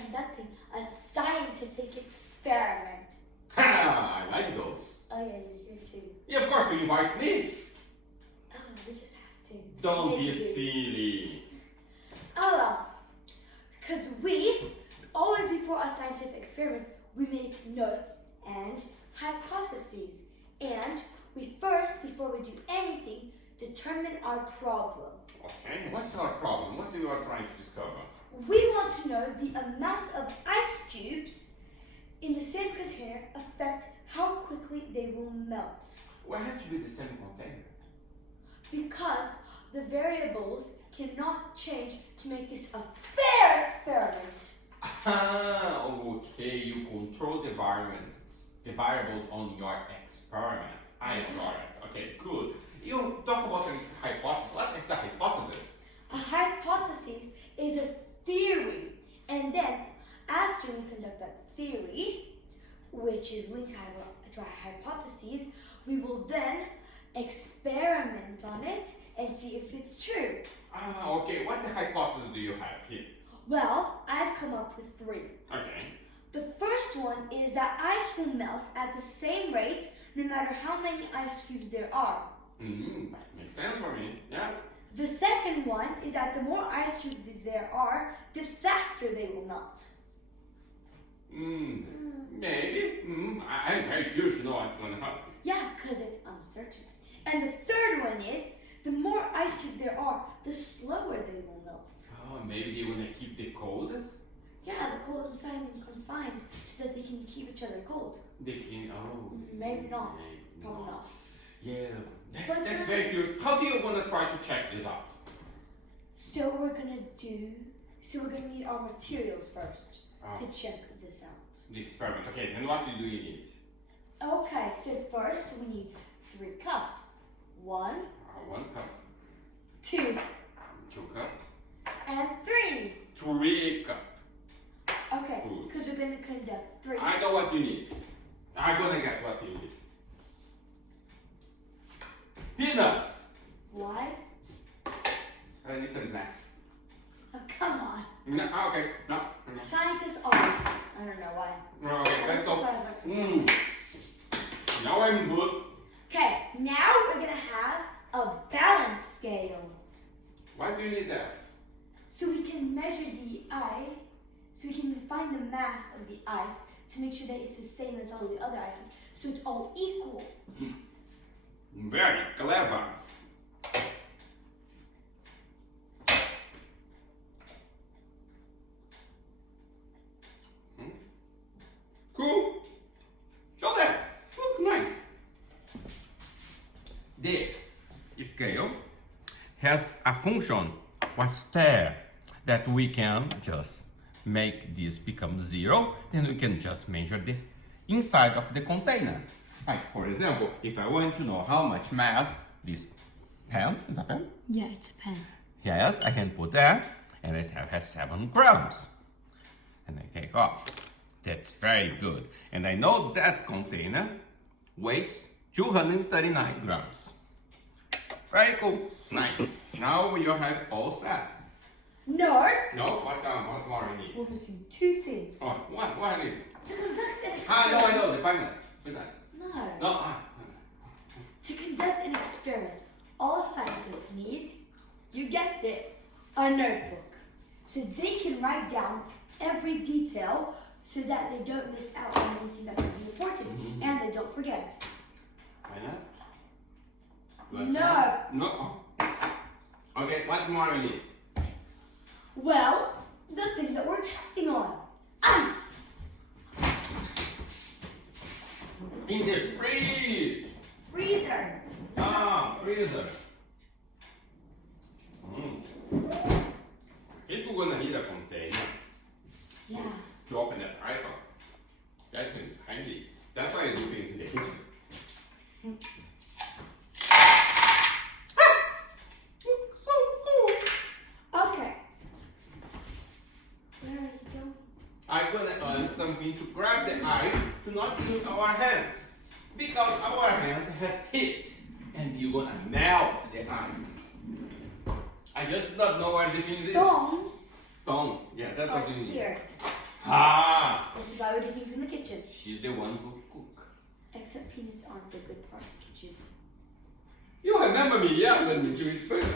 conducting a scientific experiment. Ha! I like those. Oh yeah, you're here too. Yeah, of course, you invite me. Oh, we just have to. Don't be Maybe. silly. Oh well, because we, always before a scientific experiment, we make notes and hypotheses. And we first, before we do anything, determine our problem. Okay, what's our problem? What are you trying to discover? We want to know the amount of ice cubes in the same container affect how quickly they will melt. Why have to be the same container? Because the variables cannot change to make this a fair experiment. Ah, okay, you control the variables on your experiment. I got it. Okay, good. You talk about a hypothesis. What is a hypothesis? A hypothesis is a theory, and then after we conduct that theory, which is linked to our hypotheses, we will then experiment on it and see if it's true. Ah, okay. What hypothesis do you have here? Well, I've come up with 3. Okay. The first one is that ice will melt at the same rate no matter how many ice cubes there are. That makes sense for me. Yeah. The second one is that the more ice cubes there are, the faster they will melt. Maybe. I'm very curious to know what's going to happen. Yeah, because it's uncertain. And the third one is, the more ice cubes there are, the slower they will melt. Oh, maybe they want to keep the cold? Yeah, the cold inside and confined so that they can keep each other cold. They can, Maybe not. Maybe Probably not. Yeah, But that's very curious. How do you want to try to check this out? So we're gonna need our materials first to check this out. The experiment. Okay, then what do you need? Okay, so first we need 3 cups. 1, 1 cup, 2, 2 cup, and 3. 3 cup. Okay, Good. because we're gonna conduct 3. I know what you need. I'm gonna get what you need. Peanuts. Why? I need some snack. Oh, come on. No, okay, no. Scientists always. I don't know why. No, okay, let's That's go. why I like Now I'm good. Okay, now we're gonna have a balance scale. Why do you need that? So we can measure the ice, so we can find the mass of the ice to make sure that it's the same as all the other ices, so it's all equal. Very clever. Cool. Show that. Look nice. The scale has a function, what's there, that we can just make this become 0, then we can just measure the inside of the container. Like, for example, if I want to know how much mass this pen, is a pen? Yeah, it's a pen. Yes, I can put that, and it has 7 grams. And I take off. That's very good. And I know that container weighs 239 grams. Very cool. Nice. Now you have all set. No, No, what more I need? we're missing 2 things. Oh, what I need? To conduct an I experiment. know, the pineapple. Pineapple. No. No, To conduct an experiment, all scientists need, you guessed it, a notebook. So they can write down every detail so that they don't miss out on anything that could be important and they don't forget. pineapple? No. No. Okay, what more I need? Well, the thing that we're testing on, ice. In the fridge. Freezer. Ah, freezer. If we're gonna need a container Yeah. to open that ice up, that seems handy. That's why I do things in the kitchen. Look so cool. Okay. Where are you going? I'm gonna earn something to grab the ice to not use our hands. Because our hands have heat and you're gonna melt the ice. I just don't know where the things is. Stones Stones. Yeah, that's are what you need. here. Ah! This is why we do things in the kitchen. She's the one who cooks. Except peanuts aren't the good part of the kitchen. You remember me, yes, and you eat peanuts.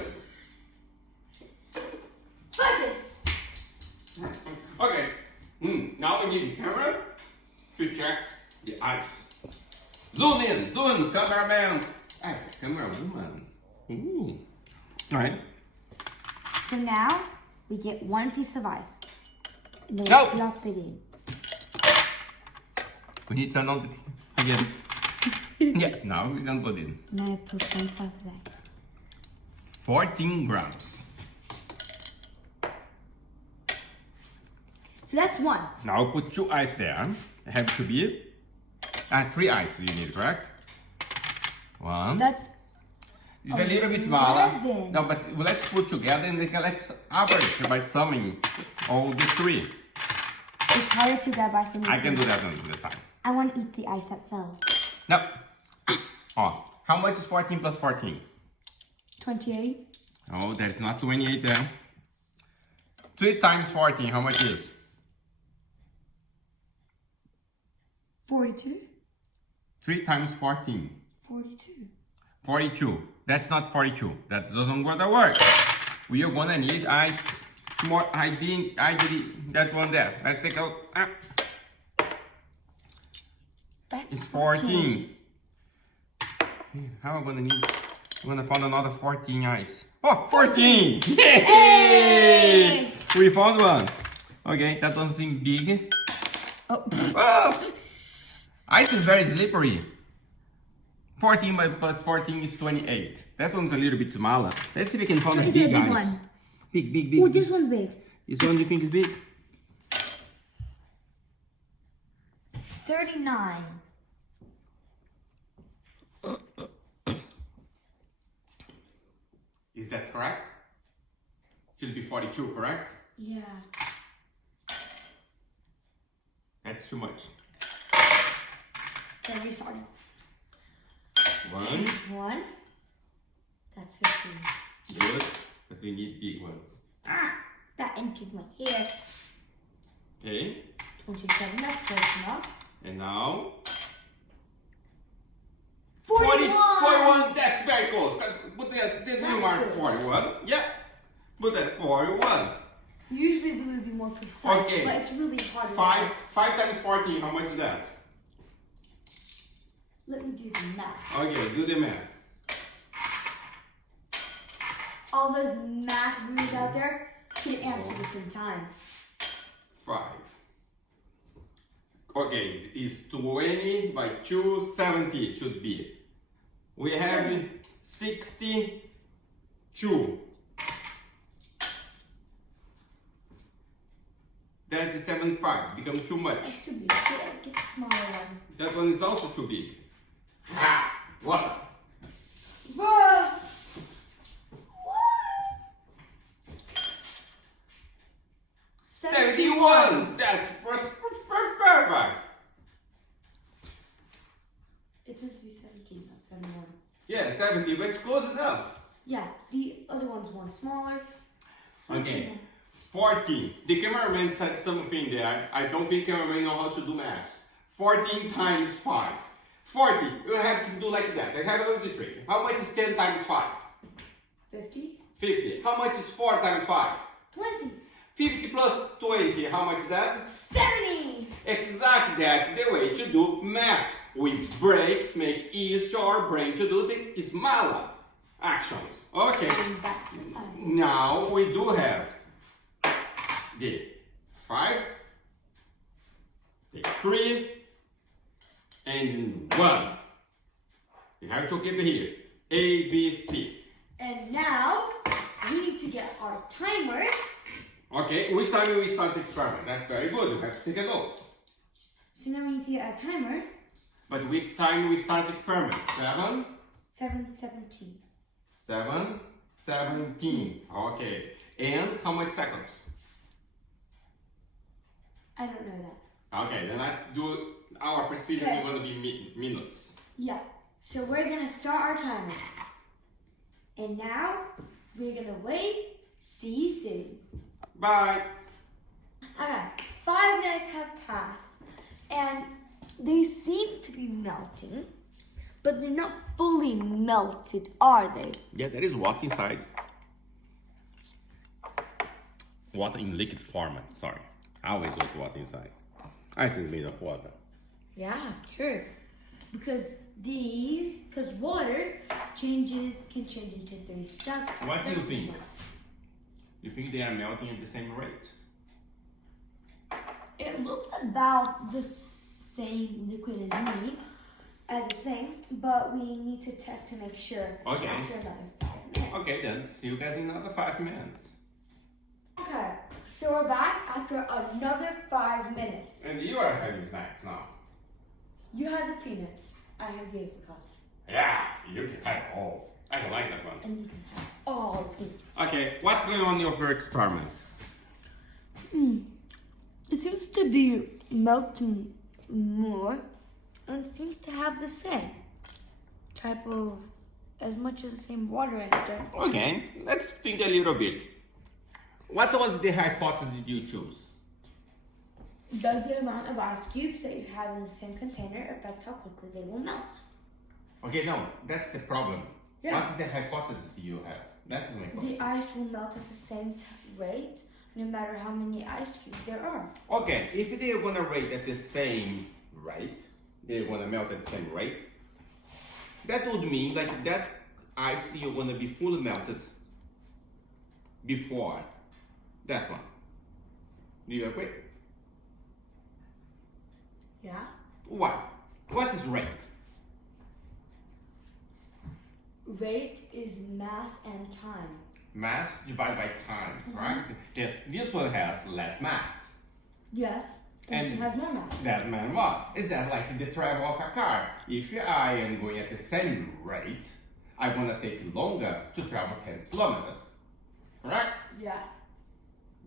Focus! Okay. Now we need the camera to check the ice. Zoom in, cameraman. Ah, camera woman. Ooh. Alright. So now we get one piece of ice. And then No. we drop it in. We need to turn on the thing again. Yes, now we can put in. And then I put 1.5 of that. 14 grams. So that's one. Now put 2 ice there. It have to be 3 ice you need, correct? 1. That's It's a little bit smaller. 11. No, but let's put together and then let's average by summing all the 3. it's harder to grab ice than I can do that another time. I want to eat the ice that fell. No. Oh, how much is 14 plus 14? 28. Oh, that's not 28 there. 3 times 14, how much is? 42. 3 times 14. 42. 42. That's not 42. That doesn't gonna work. We are gonna need ice. More. I did that one there. Let's take out. That's It's 14. How am I gonna need? I'm gonna find another 14 ice. Oh, 14! Yay! We found one. Okay, that doesn't seem big. Oh, Oh! Ice is very slippery. 14 but 14 is 28. That one's a little bit smaller. Let's see if we can find Try a to get big a big ice. one. Big. oh, this one's big. This one you think is big? 39. Is that correct? Should be 42, correct? Yeah. That's too much. Okay, restarting. 1. 1. That's 15. Good. But we need big ones. Ah, that entered my hair. Okay. 27, that's close enough. And now 41. 41, that's very close. Put that, this That's we mark good. 41. Yeah. Put that 41. Usually we would be more precise, Okay. but it's really hard. with 5 this. 5 times 14, how much is that? Let me do the math. Okay, do the math. All those math gurus out there can answer this in time. 5. Okay, it's 20 by 2, 70 it should be. We have 62. That is 75, becomes too much. That's too big. Get the smaller one. That one is also too big. Ha! Water. Whoa! 71! That's perfect. It's meant to be 17, not 71. Yeah, 70, but it's close enough. Yeah, the other one's one smaller. So it's Okay. even. 14. The cameraman said something there. I don't think cameraman know how to do math. 14 times 5. 40. You have to do like that. I have another trick. How much is 10 times 5? 50? 50. How much is 4 times 5? 20? 50 plus 20. How much is that? 70! Exactly, that's the way to do math. We make easy to our brain to do the smaller actions. Okay, And that's the size. now we do have the 5, the 3, and 1. You have to keep it here. A, B, C. And now, we need to get our timer. Okay, which time we start the experiment? That's very good. You have to take a note. So now we need to get our timer. But which time we start the experiment? 7? 7:17. 7, 17. Okay. And how much seconds? I don't know that. Okay, then let's do our procedure. Okay. It's going to be minutes. Yeah. So we're gonna start our timer. And now, we're gonna wait. See you soon. Bye. Okay. 5 minutes have passed and they seem to be melting, but they're not fully melted, are they? Yeah, there is water inside. Water in liquid format, sorry. Always was water inside. Ice is made of water. Yeah, sure. Because water can change into 3 steps. What do you think? You think they are melting at the same rate? It looks about the same liquid as the same, but we need to test to make sure Okay. after another 5 minutes. Okay, then see you guys in another 5 minutes. Okay, so we're back after another 5 minutes. And you are having snacks now. You have the peanuts, I have the apricots, Yeah, you can have all. I don't like that one. and you can have all the peanuts. Okay, what's going on in your experiment? It seems to be melting more, and it seems to have the same type of, as much as the same water in it. Okay, let's think a little bit. What was the hypothesis did you choose? Does the amount of ice cubes that you have in the same container affect how quickly they will melt? Okay, no, that's the problem. Yeah. What's the hypothesis do you have? That's my question. The ice will melt at the same rate, no matter how many ice cubes there are. Okay, if they're gonna rate at the same rate, they're gonna melt at the same rate, that would mean like that ice you're gonna be fully melted before that one. Do you agree? Yeah? Why? What is rate? Rate is mass and time. Mass divided by time, right? This one has less mass. Yes, and And- it has more mass. That man was. Is that like the travel of a car? If I am going at the same rate, I'm gonna take longer to travel 10 kilometers. Correct? Yeah.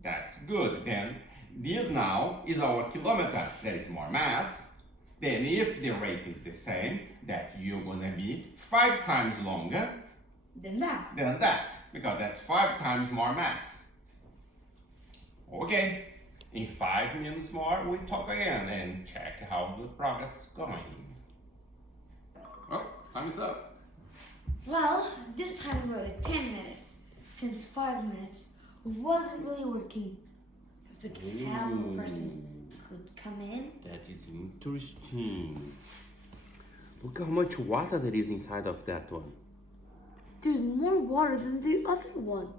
That's good. Then this now is our kilometer. There is more mass. Then if the rate is the same, that you're gonna be 5 times longer Then that. than that. Because that's 5 times more mass. Okay. In 5 minutes more, we talk again and check how the progress is going. Oh, time is up. Well, this time we were at 10 minutes, since 5 minutes wasn't really working. If the camera person could come in. That is interesting. Look how much water there is inside of that one. There's more water than the other ones.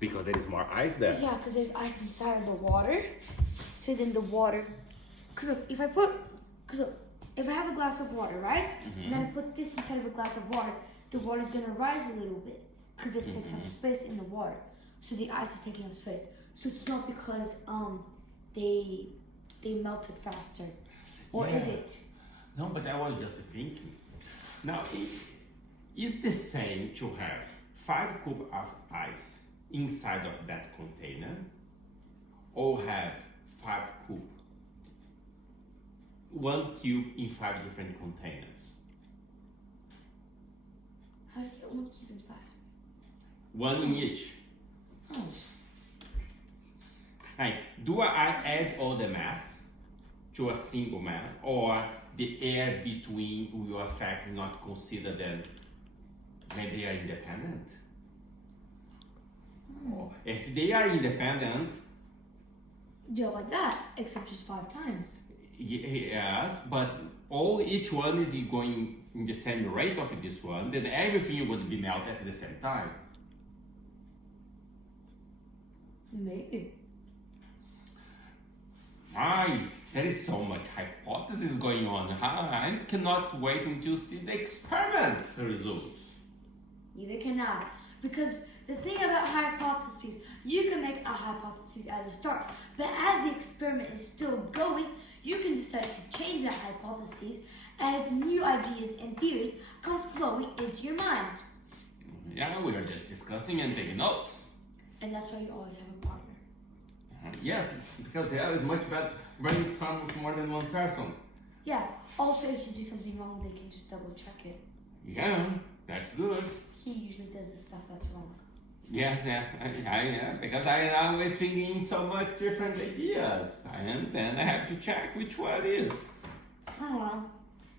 Because there is more ice there. Yeah, because there's ice inside of the water. So then the water, because if I have a glass of water, right? And then I put this inside of a glass of water, the water's gonna rise a little bit because this takes up space in the water. So the ice is taking up space. So it's not because they melted faster, or is Yeah. it? No, but I was just thinking. Now, it's the same to have 5 cubes of ice inside of that container, or have 5 cubes, 1 cube in 5 different containers. How do you get 1 cube in 5? 1 in each. Oh. Right. Do I add all the mass to a single mass, or the air between will affect not consider them? Maybe they are independent. Or if they are independent, Yeah, like that, except just 5 times. yes, but each one is going in the same rate of this one, then everything would be melted at the same time. Maybe. There is so much hypothesis going on. I cannot wait until see the experiment results. Neither can I. Because the thing about hypotheses, you can make a hypothesis as a start, but as the experiment is still going, you can decide to change that hypothesis as new ideas and theories come flowing into your mind. Yeah, we are just discussing and taking notes. And that's why you always have a partner. Yes, because there is much better brainstorm with more than one person. Yeah, also if you do something wrong, they can just double check it. Yeah, that's good. He usually does the stuff that's wrong. Yeah, because I always thinking so much different ideas, and then I have to check which one is. Oh well.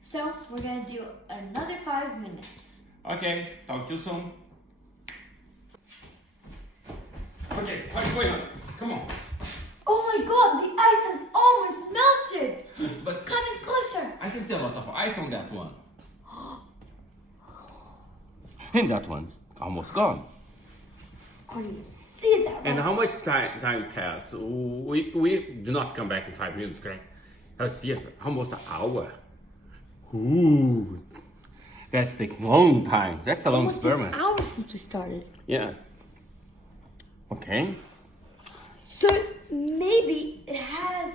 So we're gonna do another 5 minutes. Okay, talk to you soon. Okay, what's going on? Come on. Oh my god, the ice has almost melted! But Coming closer! I can see a lot of ice on that one. And that one's almost gone. I didn't even see that And right. how much time passed? We do not come back in 5 minutes, correct? Yes, almost an hour. Ooh, that's taking a long time. That's a long Almost an experiment. hour since we started. Yeah. Okay. So maybe it has.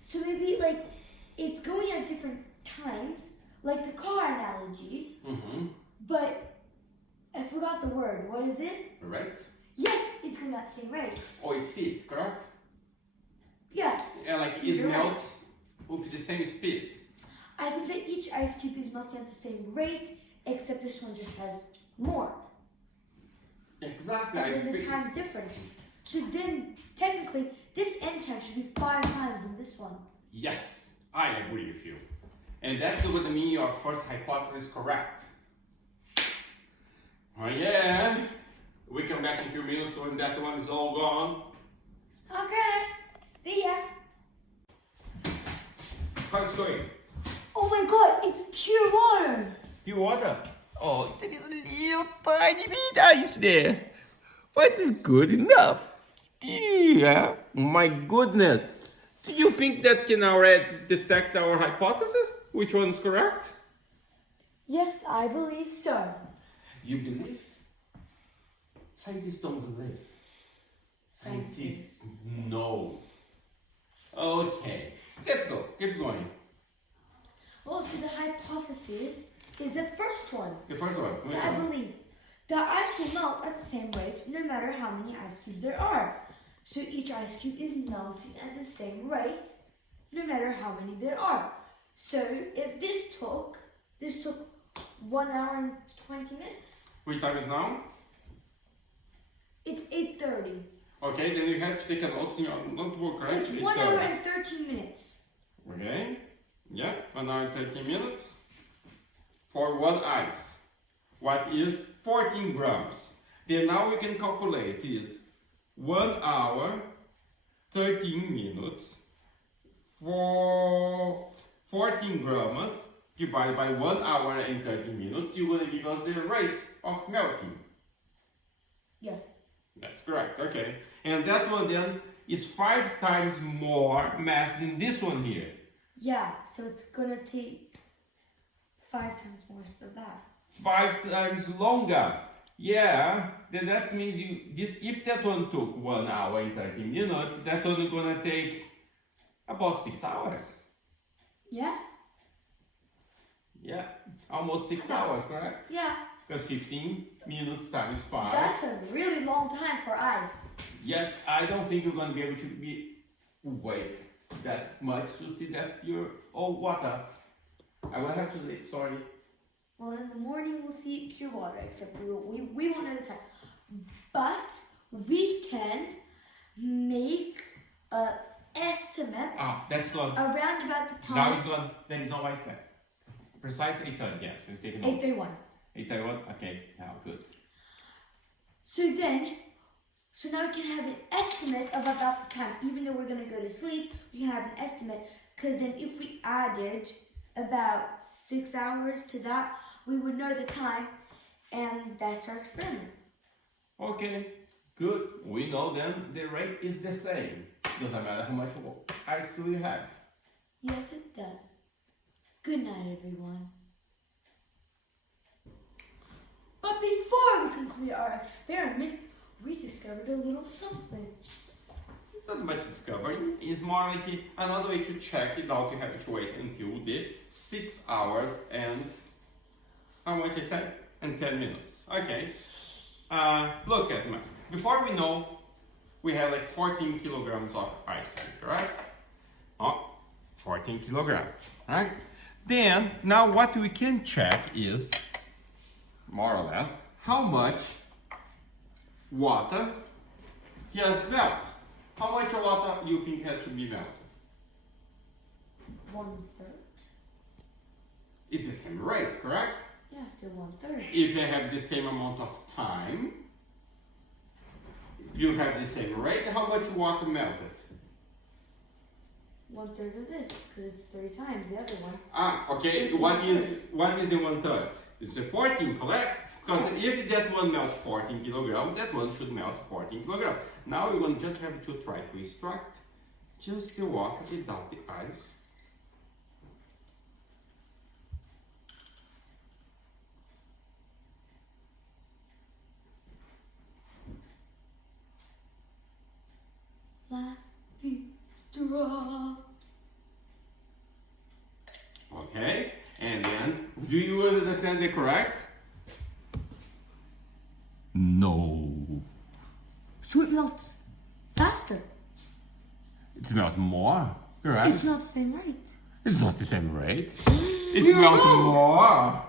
So maybe like it's going at different times, like the car analogy. Mm-hmm. But I forgot the word. What is it? Right. Yes, it's going at the same rate. Or speed, correct? Yes. Yeah, like You're is right. melt with the same speed. I think that each ice cube is melting at the same rate, except this one just has more. Exactly. And then the time's different. So then, technically, this end time should be 5 times than this one. Yes, I agree with you. And that's what I mean your first hypothesis is correct. Oh yeah. We come back in a few minutes when that one is all gone. Okay. See ya. How it's going? Oh my god, it's pure water. Pure water? Oh, there is a little tiny bit ice there. But it's good enough. Yeah. My goodness. Do you think that can already detect our hypothesis? Which one's correct? Yes, I believe so. You believe? Scientists don't believe. Scientists know. Okay. Let's go. Keep going. Well, so the hypothesis is the first one. The first one. That I believe the ice will melt at the same rate no matter how many ice cubes there are. So each ice cube is melting at the same rate no matter how many there are. So if this took 1 hour and 20 minutes. Which time is now? It's 8:30. Okay, then you have to take a note in your notebook, right? It's 1 hour and 13 minutes. Okay. Yeah, 1 hour and 13 minutes. For one ice. What is 14 grams? Then now we can calculate is 1 hour, 13 minutes, for 14 grams divided by 1 hour and 13 minutes. You're going to give us the rate of melting. Yes. That's correct, okay. And that one then is 5 times more mass than this one here. Yeah, so it's gonna take 5 times more of that. 5 times longer. Yeah, then that means if that one took 1 hour and 30 minutes, that one is gonna take about 6 hours. Yeah? Yeah, almost 6 hours, correct? Yeah. Because 15 minutes times 5. That's a really long time for ice. Yes, I don't think you're gonna be able to be awake that much to see that pure old water. I will have to sleep, sorry. Well, in the morning we'll see pure water, except we won't know the time. But we can make an estimate That's gone. around about the Now time. it's gone. Then it's not ice there. Precise 8:30, yes, we've taken off. 8:31. 8:31, okay, now good. So now we can have an estimate of about the time. Even though we're gonna go to sleep, we can have an estimate. Because then if we added about 6 hours to that, we would know the time, and that's our experiment. Okay, good. We know then the rate is the same. Doesn't matter how much ice do you have. Yes, it does. Good night, everyone. But before we conclude our experiment, we discovered a little something. Not much discovering. It's more like another way to check it out. You have to wait until the 6 hours and how much I said? And 10 minutes. Okay. Look at me. Before we know, we have like 14 kilograms of ice, right? Oh, 14 kilograms, right? Then, now what we can check is, more or less, how much water has melted. How much water do you think has to be melted? 1/3. It's the same rate, correct? Yeah, so 1/3. If they have the same amount of time, you have the same rate, how much water melted? 1/3 of this, because it's 3 times the other one. Okay, what is the 1/3? It's the 14, correct? Because if that one melts 14 kilograms, that one should melt 14 kilograms. Now we're going to just have to try to extract just the water without the ice. Last few drops. Okay, and then, do you understand the correct? No. So it melts faster. It's melt more, correct? It's not the same rate. It's not the same rate. It's melt more.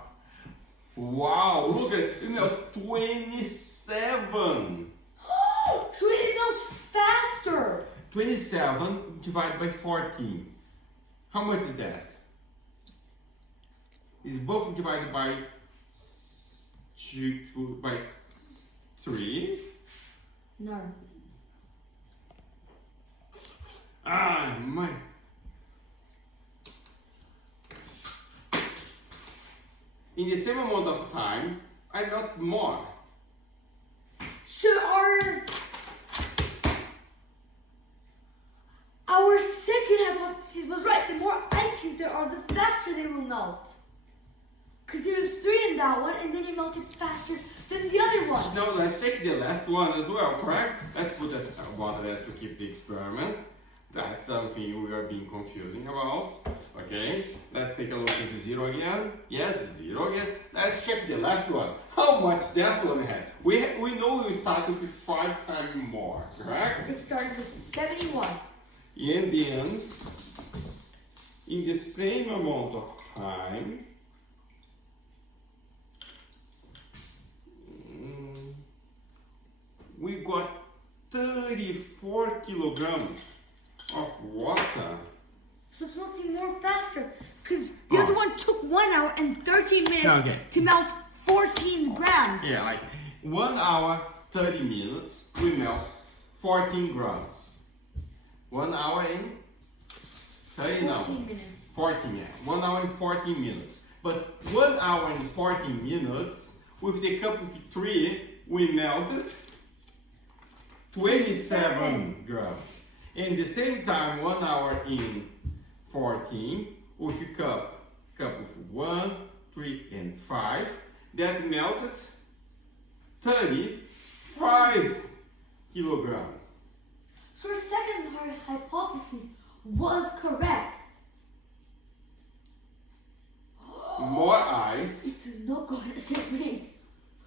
Wow, look at it melt 27. So it melts faster. 27 divided by 14. How much is that? It's both divided by 3. No. My. In the same amount of time, I melt more. So our second hypothesis was right. The more ice cubes there are, the faster they will melt. Because there's 3 in that one, and then it melted faster than the other one. Now let's take the last one as well, correct? Let's put that water there to keep the experiment. That's something we are being confusing about. Okay, let's take a look at the 0 again. Yes, 0 again. Let's check the last one. How much that one had? We know we started with 5 times more, correct? It started with 71. And then, in the same amount of time, we got 34 kilograms of water. So it's melting more faster. Because the other one took 1 hour and 13 minutes to melt 14 grams. Yeah, like 1 hour, 30 minutes, we melt 14 grams. 1 hour and 30 now. 14 minutes. 14, yeah. 1 hour and 14 minutes. But 1 hour and 14 minutes, with the cup of 3, we melted 27 grams. In the same time, 1 hour in 14, with a cup of 1, 3, and 5, that melted 35 kilograms. So our second hypothesis was correct. More ice. It does not go at the same rate.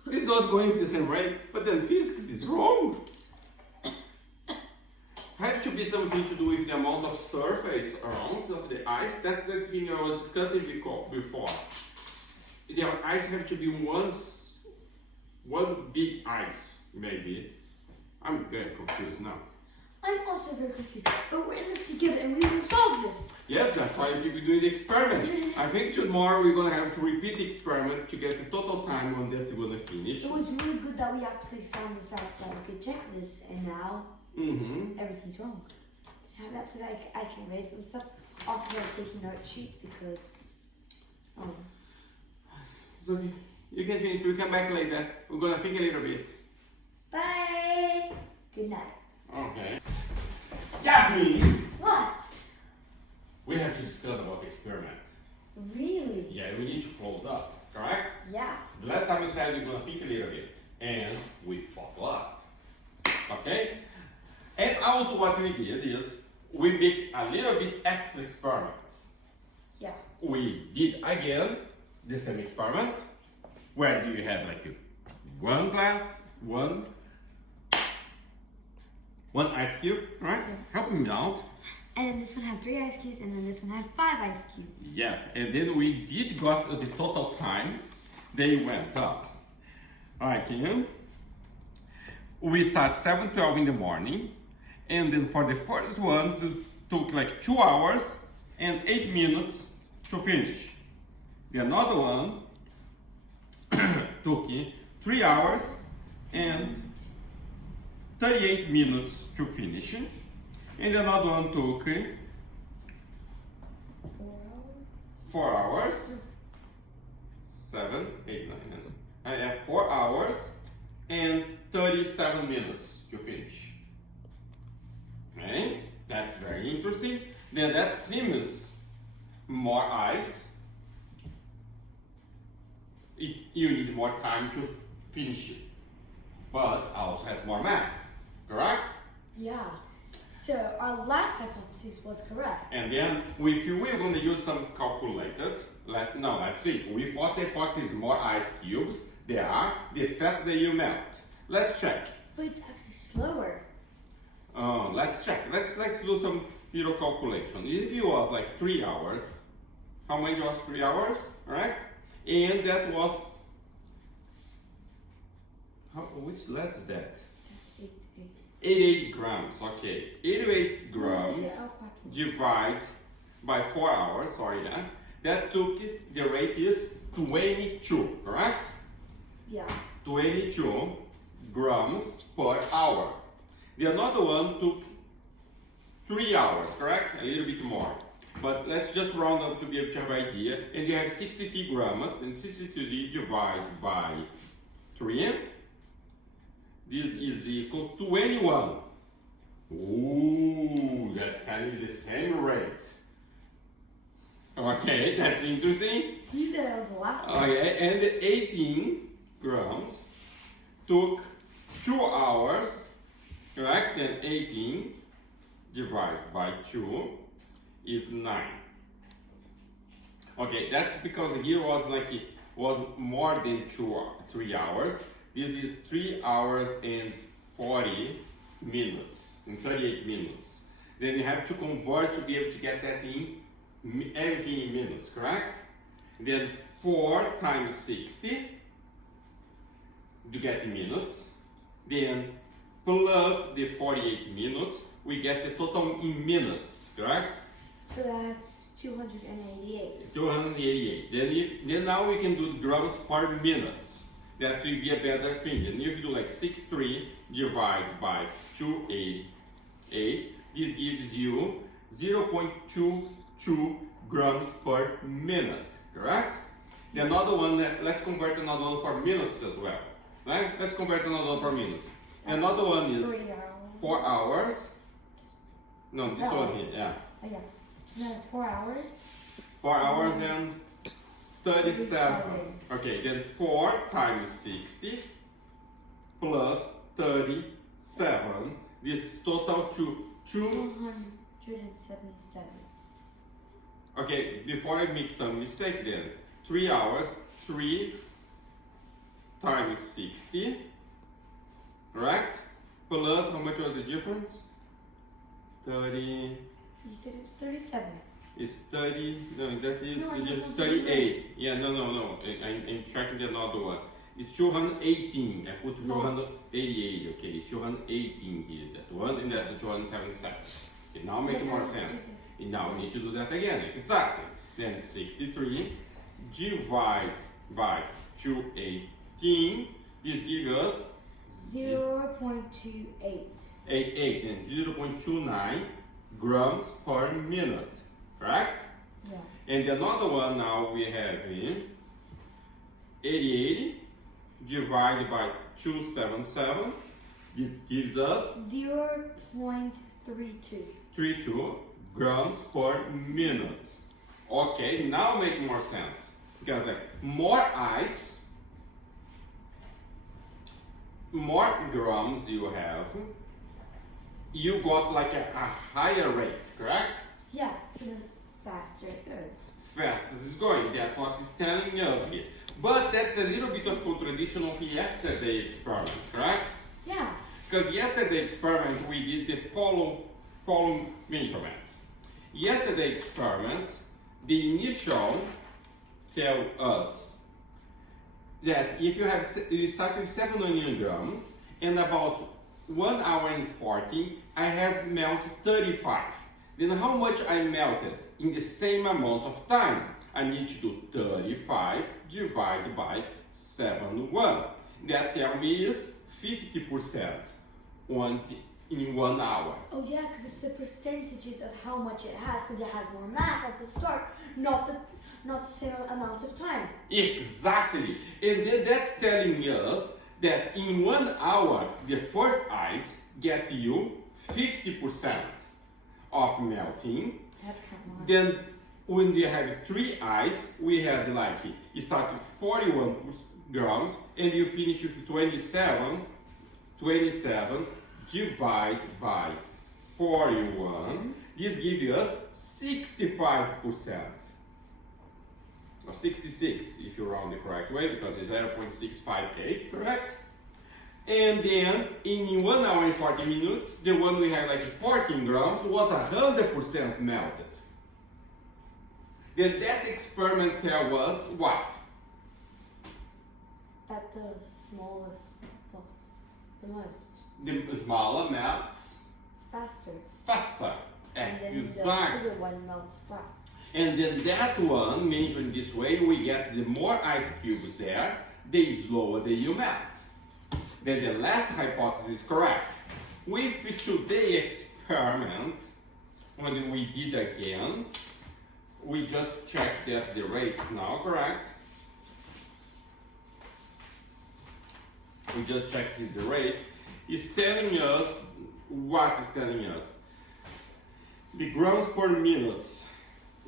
It's not going to the same rate, but then physics is wrong. Have to be something to do with the amount of surface around of the ice. That's the thing I was discussing before. The ice have to be one big ice, maybe. I'm very confused now. I'm also very confused, but we're in this together and we will solve this. Yes, that's why we keep doing the experiment. I think tomorrow we're gonna have to repeat the experiment to get the total time on that we're gonna finish. It was really good that we actually found this out so that we could check this, and now everything's wrong. Yeah, that's so that I can erase some stuff off of my taking note sheet because So you can finish, we'll come back later. We're gonna think a little bit. bye. Good night. Okay. Yasmin! What? We have to discuss about the experiment. Really? Yeah, we need to close up, correct? Yeah. The last time we said we're gonna think a little bit, and we forgot. Okay? And also what we did is, we make a little bit extra experiments. Yeah. We did again the same experiment, where you have like one glass, one ice cube, right? Yes. Help me out. And then this one had 3 ice cubes, and then this one had 5 ice cubes. Yes, and then we did got the total time they went up. Alright, can you? we start 7:12 in the morning, and then for the first one, it took like 2 hours and 8 minutes to finish. The another one took 3 hours and 38 minutes to finish, and another one took 4 hours, 7, 8, 9, 10. I have 4 hours and 37 minutes to finish. Okay, that's very interesting. Then that seems more ice. You need more time to finish it, but also has more mass, correct? Yeah. So our last hypothesis was correct. And then if we're going to use some calculated, let's see, we thought the hypothesis is more ice cubes there are, the faster you melt. Let's check. But it's actually slower. Let's check. Let's do some little calculation. If it was like 3 hours, how many was 3 hours, right? And that was, which lead is that? That's 88 grams, okay. 88 grams divide by 4 hours, sorry, yeah. That took, the rate is 22, correct? Yeah. 22 grams per hour. The another one took 3 hours, correct? A little bit more. But let's just round up to be able to have an idea. And you have 63 grams, and 63 divided by 3. This is equal to 21. Ooh, that's kind of the same rate. Okay, that's interesting. You said that was the last one. Okay, and the 18 grams took 2 hours, correct? Then 18 divided by 2 is 9. Okay, that's because here was like it was more than 3 hours. This is 3 hours and 40 minutes, and 38 minutes. Then you have to convert to be able to get that in everything in minutes, correct? Then 4 times 60 to get the minutes. Then plus the 48 minutes, we get the total in minutes, correct? So that's 288. 288. Then now we can do the grams per minutes. That will be a better thing. And if you do like 63 divided by 288, this gives you 0.22 grams per minute, correct? The another one, let's convert another one for minutes as well. Right? Let's convert another one for minutes. Another one is 3 hours. 4 hours. No, this No. one here, yeah. Oh, yeah. No, it's 4 hours. 4 hours and 37. Okay, then 4 times 60 plus 37. This is total to 277. Okay, before I make some mistake then. 3 hours, 3 times 60, correct? Plus, how much was the difference? 30. You said it was 37. It's 30, no, that is No, I just just 38. less. Yeah, no. I'm checking the another one. It's 218. I put 288, okay. It's 218 here, that one, and that 277. Okay, now make more sense. And now we need to do that again, exactly. Then 63 divided by 218. This gives us 0.28. 88 and 0.29 grams per minute, correct? Yeah. And another one now we have in 88 divided by 277. This gives us 0.32. 32 grams per minute. Okay, now make more sense. Because like more ice, more grams you have, you got like a higher rate, correct? Yeah, so the faster it goes. Fast as it's going, that's what it's telling us here. But that's a little bit of contradiction of yesterday's experiment, correct? Yeah. Because yesterday's experiment we did the following measurement. Yesterday's experiment, the initial tell us that if you start with 7 onion grams and about 1 hour and 40, I have melted 35. Then how much I melted in the same amount of time? I need to do 35 divided by 71. That tells me is 50% in 1 hour. Oh yeah, because it's the percentages of how much it has, because it has more mass at the start, not the same amount of time. Exactly. And then that's telling us that in 1 hour, the first ice get you 50% of melting. That's kind of hard. Then when we have 3 ice, we have like, you start with 41 grams and you finish with 27 divide by 41. This gives us 65%. Or 66 if you round the correct way, because it's 0.658, correct? And then in 1 hour and 40 minutes, the one we had like 14 grams was 100% melted. Then that experiment tells us what? At the smallest, well, the most The smaller melts faster. faster. And then Exactly. the bigger one melts fast. And then that one, measured this way, we get the more ice cubes there, the slower the you melt. Then the last hypothesis is correct. With today's experiment, when we did again, we just checked that the rate's now correct. We just checked the rate. It's telling us, what is telling us? The grams per minute,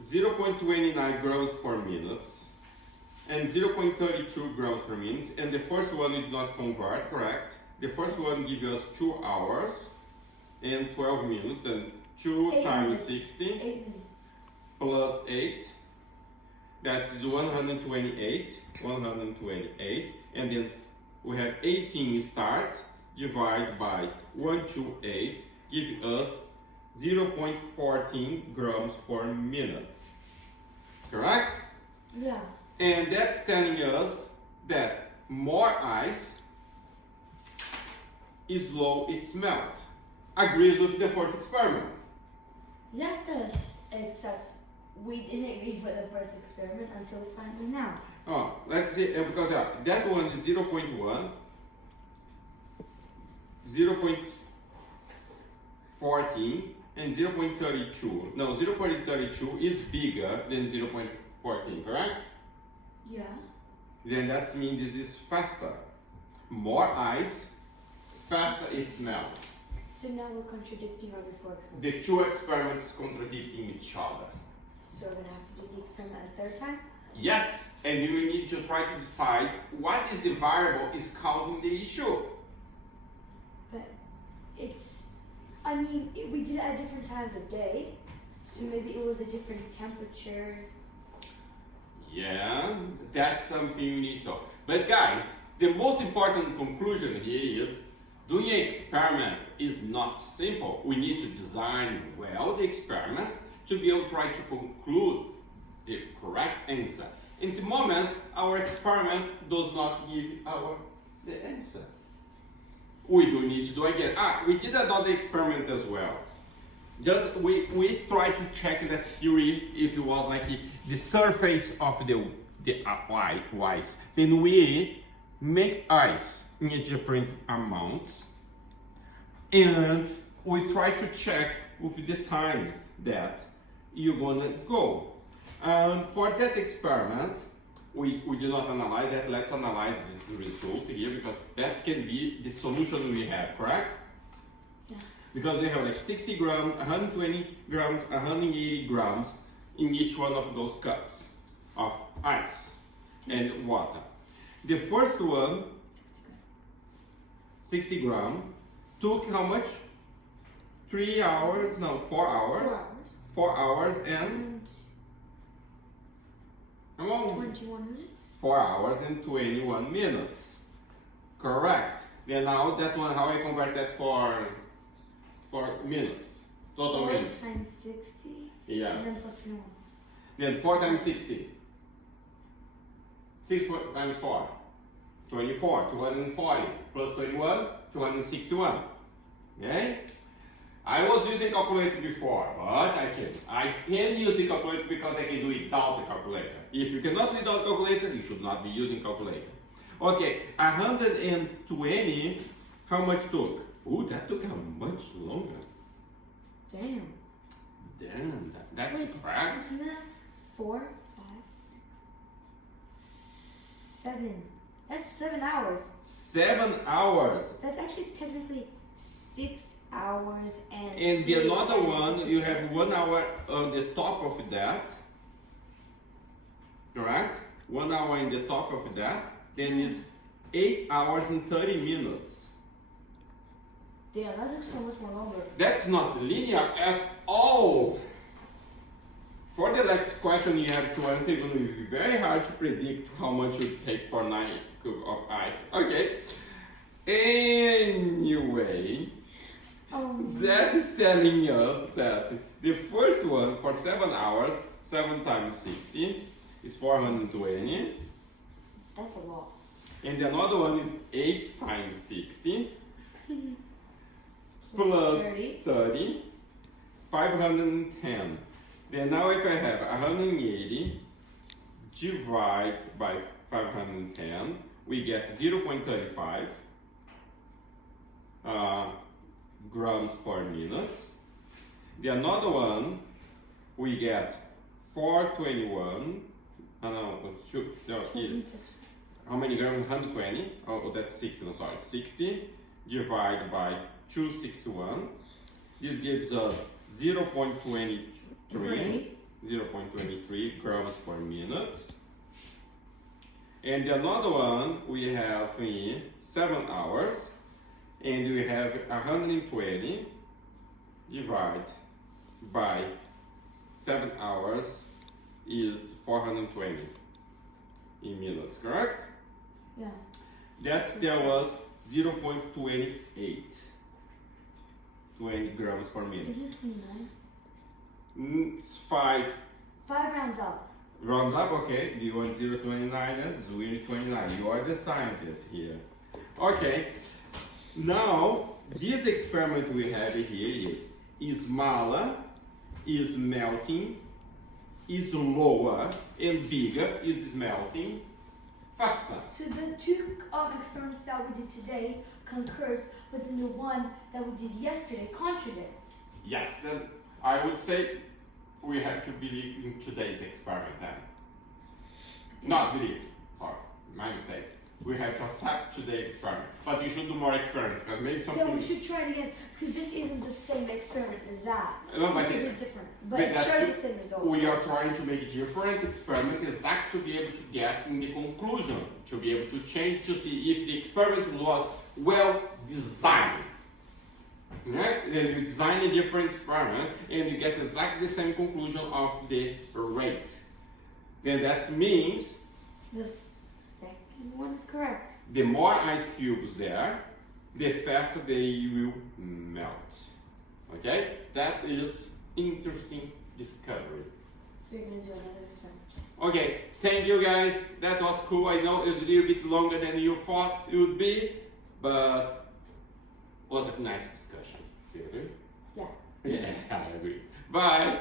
0.29 grams per minute, and 0.32 grams per minute, and the first one did not convert, correct? The first one gives us 2 hours and 12 minutes, and 2 8 times minutes. 60 8 minutes. plus 8, that's 128, and then we have 18 start, divide by 128, give us 0.14 grams per minute, correct? Yeah. And that's telling us that more ice is slow its melt. Agrees with the first experiment. Yeah, it does. Except we didn't agree for the first experiment until finally now. Oh, let's see, because that one is 0.1, 0.14, and 0.32. No, 0.32 is bigger than 0.14, correct? Yeah. Then that means this is faster. More ice, faster its melt. So now we're contradicting our before experiment. The two experiments contradicting each other. So we're gonna have to do the experiment a third time? Yes, and you will need to try to decide what is the variable is causing the issue. But it's, I mean, we did it at different times of day. So maybe it was a different temperature. Yeah, that's something you need to know. But guys, the most important conclusion here is doing an experiment is not simple. We need to design well the experiment to be able to try to conclude the correct answer. In the moment, our experiment does not give the answer. We do need to do again. We did another experiment as well. Just we try to check that theory if it was like the surface of the ice. Then we make ice in different amounts, and we try to check with the time that you're gonna go. For that experiment, we do not analyze that. Let's analyze this result here, because that can be the solution we have, correct? Yeah. Because they have like 60 grams, 120 grams, 180 grams in each one of those cups of ice and water. The first one, 60 grams, took how much? 3 hours? No, 4 hours. 4 hours. 4 hours and And how long? 21 minutes. 4 hours and 21 minutes. Correct. Then now that one, how I convert that for minutes? Total 4 minutes. times 60. Yeah. And then plus 21. Then 4 times 60. 6 times 4. 24, 240, plus 21, 261. Okay? I was using calculator before, but I can use the calculator because I can do it without the calculator. If you cannot do it without calculator, you should not be using calculator. Okay, 120, how much took? Ooh, that took much longer. Damn. Damn, that's Wait, crap. so that's 4, 5, 6, 7. That's 7 hours. 7 hours. That's actually technically 6 hours and. And the another one, you have 1 hour on the top of that. Correct? 1 hour in the top of that. Then it's 8 hours and 30 minutes. Damn, that took so much more longer. That's not linear at all. For the next question you have to answer, it's going to be very hard to predict how much it would take for 9 cubes of ice. Okay. Anyway, that is telling us that the first one for 7 hours, 7 times 60 is 420. That's a lot. And the another one is 8 times 60 plus 30, 510. Then now if I have 180 divide by 510, we get 0.35 grams per minute. The another one, we get 421. How many grams? 120. Oh, that's 60. No, sorry, 60 divided by 261. This gives us 0.23 grams per minute. And another one we have in 7 hours, and we have 120 divided by 7 hours is 420 in minutes, correct? Yeah. That there was 0.28 20 grams per minute. Is it 29? It's 5 5 rounds up. rounds up, okay. Do you want 0.29 then? 0.29. You are the scientist here. Okay. Now, this experiment we have here is smaller, is melting, is lower, and bigger is melting faster. So the two experiments that we did today concurs, but then the one that we did yesterday contradicts. Yes, then I would say we have to believe in today's experiment then. Not believe, sorry, my mistake. We have to accept today's experiment. But you should do more experiments because maybe something. Yeah, we should try it again because this isn't the same experiment as that. No, but it's a it- bit different, but but it that's shows it. the same result. We are trying to make different experiments exactly to be able to get in the conclusion, to be able to change to see if the experiment was well designed. Right? And you design a different experiment and you get exactly the same conclusion of the rate. Then that means The second one is correct. the more ice cubes there, the faster they will melt. Okay? That is interesting discovery. We're gonna do another experiment. Okay, thank you guys. That was cool. I know it was a little bit longer than you thought it would be, but was a nice discussion. You agree? Yeah. Yeah, I agree. Bye.